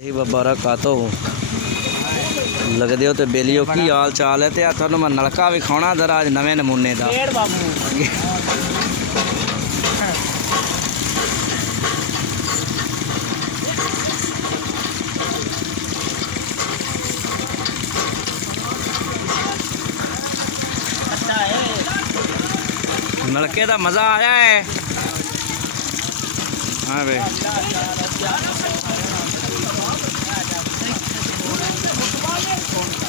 बरकातो लगदे हो तो बेलियो की हाल चाल है। तो थोड़ा मैं नलका विखाना जरा अज नवे नमूने का नलके का मज़ा आया है। हाँ भाई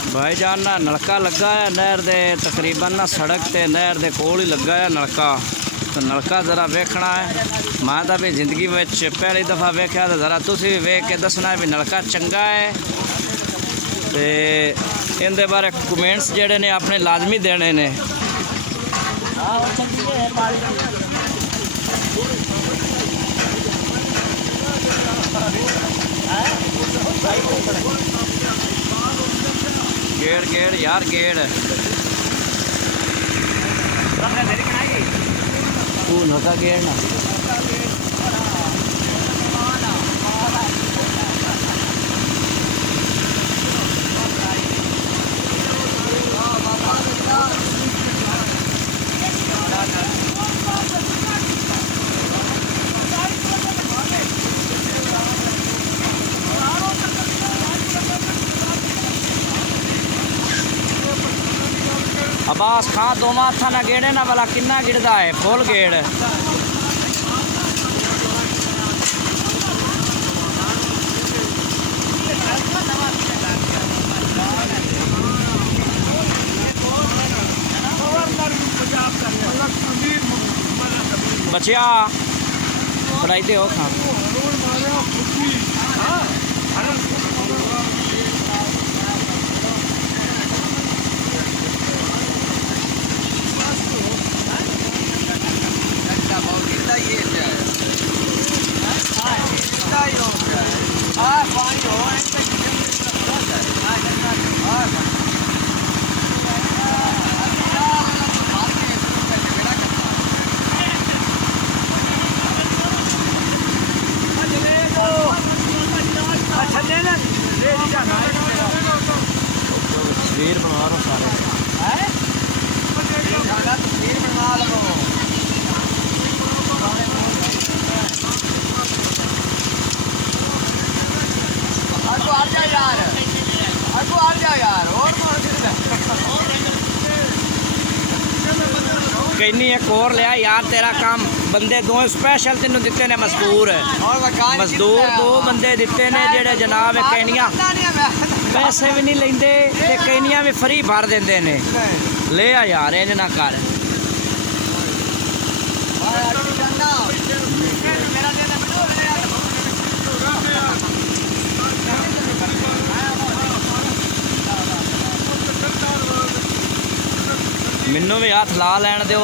भाईजान ना नलका लगा है नहर दे तकरीबन ना सड़क ते नहर दे कोल ही लगा है नलका। तो नलका ज़रा वेखना है। मैं तो भी जिंदगी में पहली दफ़ा वेख्या तो ज़रा तुसी भी वेख के दसना है भी नलका चंगा है। तो इनके बारे कमेंट्स जेडे ने अपने लाजमी देने ने। गेड़ गेड़ यार गेड़ तू नका गेड़ ना अब्बास खां दो माथा ना गेड़े ना वाला किन्ना गिरदा है फुल गेड़ बचिया पढ़ाई दे हो खां तस्वीर बनवा लो सारे तस्वीर बनवा लो। कहनी एक और लिया यार तेरा काम बंदे दो स्पेशल तेन दिते ने मजदूर दो बंदे दिते ने जेड़े जनाब कहनियां पैसे भी नहीं लेंदे ते कहनियां भी फ्री भर देंदे ने। ले आ यार इंज ना कर मैनू भी हाथ ला लैन दो।